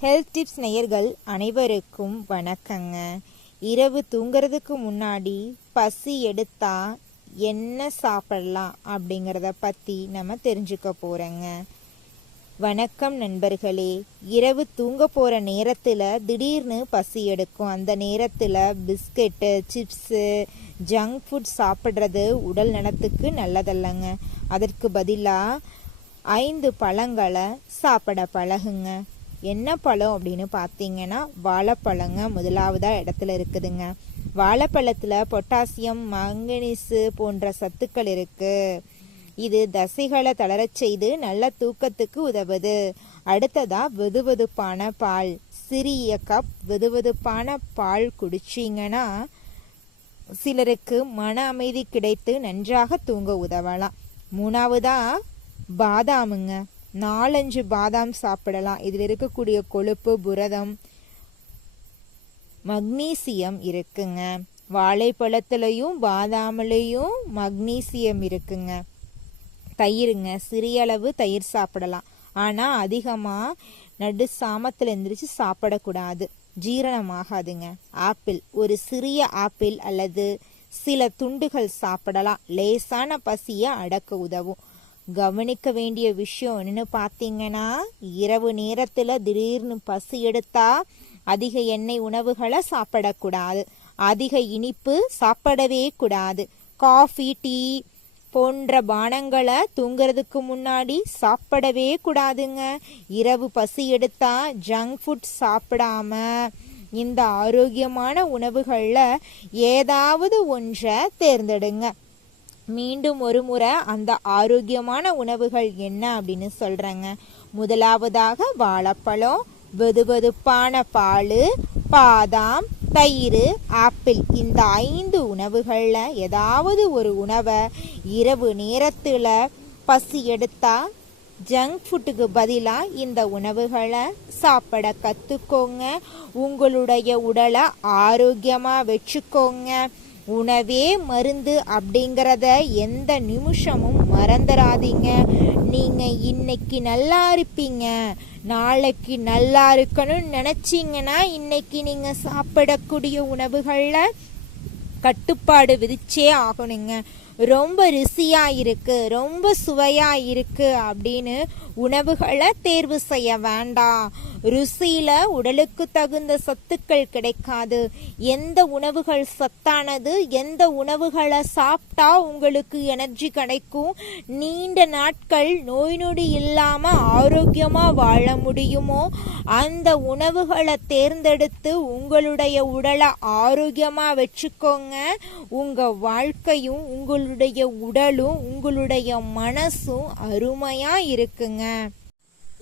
Health tips நேயர்கள் அனைவருக்கும் வணக்கங்க. இரவு தூங்குறதுக்கு முன்னாடி பசி எடுத்தா என்ன சாப்பிடலாம் அப்படிங்கிறத பற்றி நம்ம தெரிஞ்சுக்க போகிறோங்க. வணக்கம் நண்பர்களே. இரவு தூங்க போகிற நேரத்தில் திடீர்னு பசி எடுக்கும். அந்த நேரத்தில் பிஸ்கெட்டு, சிப்ஸு, ஜங்க் ஃபுட் சாப்பிட்றது உடல் நலத்துக்கு நல்லதல்லங்க. அதற்கு பதிலாக 5 பழங்களை சாப்பிட பழகுங்க. என்ன பழம் அப்படின்னு பார்த்தீங்கன்னா வாழைப்பழங்க முதலாவதாக இடத்துல இருக்குதுங்க. வாழைப்பழத்தில் பொட்டாசியம், மங்கனீசு போன்ற சத்துக்கள் இருக்குது. இது தசைகளை தளரச் செய்து நல்ல தூக்கத்துக்கு உதவுது. அடுத்ததாக வெதுவெதுப்பான பால். சிறிய கப் வெதுவெதுப்பான பால் குடிச்சிங்கன்னா சிலருக்கு மன அமைதி கிடைத்து நன்றாக தூங்க உதவலாம். மூணாவதாக பாதாமுங்க. 4-5 பாதாம் சாப்பிடலாம். இதில் இருக்கக்கூடிய கொழுப்பு, புரதம், மக்னீசியம் இருக்குங்க. வாழைப்பழத்துலையும் பாதாமிலையும் மக்னீசியம் இருக்குங்க. தயிருங்க, சிறிய அளவு தயிர் சாப்பிடலாம். ஆனால் அதிகமாக நடு சாமத்தில் எந்திரிச்சு சாப்பிடக்கூடாது, ஜீரணமாகாதுங்க. ஆப்பிள், ஒரு சிறிய ஆப்பிள் அல்லது சில துண்டுகள் சாப்பிடலாம். லேசான பசியை அடக்க உதவும். கவனிக்க வேண்டிய விஷயம் என்னன்னு பார்த்தீங்கன்னா, இரவு நேரத்தில் திடீர்னு பசி எடுத்தா அதிக எண்ணெய் உணவுகளை சாப்பிடக்கூடாது. அதிக இனிப்பு சாப்பிடவே கூடாது. காஃபி, டீ போன்ற பானங்களை தூங்குறதுக்கு முன்னாடி சாப்பிடவே கூடாதுங்க. இரவு பசி எடுத்தா ஜங்க் ஃபுட் சாப்பிடாம இந்த ஆரோக்கியமான உணவுகளில் ஏதாவது ஒன்றை தேர்ந்தெடுங்க. மீண்டும் ஒரு முறை அந்த ஆரோக்கியமான உணவுகள் என்ன அப்படின்னு சொல்கிறேங்க. முதலாவதாக வாழைப்பழம், வெதுவெதுப்பான பால், பாதாம், தயிர், ஆப்பிள். இந்த 5 உணவுகளில் ஏதாவது ஒரு உணவை இரவு நேரத்தில் பசி எடுத்தா ஜங்க் ஃபுட்டுக்கு பதிலாக இந்த உணவுகளை சாப்பிட கற்றுக்கோங்க. உங்களுடைய உடலை ஆரோக்கியமாக வச்சுக்கோங்க. உணவே மருந்து அப்படிங்கிறத எந்த நிமிஷமும் மறந்துடாதீங்க. நீங்கள் இன்னைக்கு நல்லா இருப்பீங்க, நாளைக்கு நல்லா இருக்கணும்னு நினச்சிங்கன்னா இன்னைக்கு நீங்கள் சாப்பிடக்கூடிய உணவுகளில் கட்டுப்பாடு விதிச்சே ஆகணுங்க. ரொம்ப ருசியாக இருக்குது, ரொம்ப சுவையாக இருக்குது அப்படின்னு உணவுகளை தேர்வு செய்ய வேண்டாம். ருசியில் உடலுக்கு தகுந்த சத்துக்கள் கிடைக்காது. எந்த உணவுகள் சத்தானது, எந்த உணவுகளை சாப்பிட்டா உங்களுக்கு எனர்ஜி கிடைக்கும், நீண்ட நாட்கள் நோய் நொடி இல்லாமல் ஆரோக்கியமாக வாழ முடியுமோ அந்த உணவுகளை தேர்ந்தெடுத்து உங்களுடைய உடலை ஆரோக்கியமாக வச்சுக்கோங்க. உங்கள் வாழ்க்கையும் உங்களுடைய உடலும் உங்களுடைய மனசும் அருமையாக இருக்குங்க.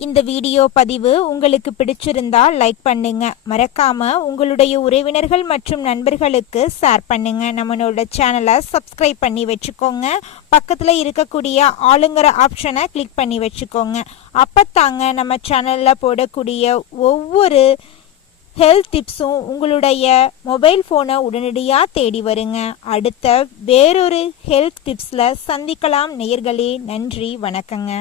இந்த வீடியோ பதிவு உங்களுக்கு பிடிச்சிருந்தா லைக் பண்ணுங்க. மறக்காம உங்களுடைய உறவினர்கள் மற்றும் நண்பர்களுக்கு ஷேர் பண்ணுங்க. நம்மளோட சேனலை சப்ஸ்கிரைப் பண்ணி வச்சுக்கோங்க. பக்கத்தில் இருக்கக்கூடிய ஆளுங்கிற ஆப்ஷனை கிளிக் பண்ணி வச்சுக்கோங்க. அப்பத்தாங்க நம்ம சேனலில் போடக்கூடிய ஒவ்வொரு ஹெல்த் டிப்ஸும் உங்களுடைய மொபைல் ஃபோனை உடனடியாக தேடி வருங்க. அடுத்த வேறொரு ஹெல்த் டிப்ஸில் சந்திக்கலாம் நேயர்களே. நன்றி, வணக்கங்க.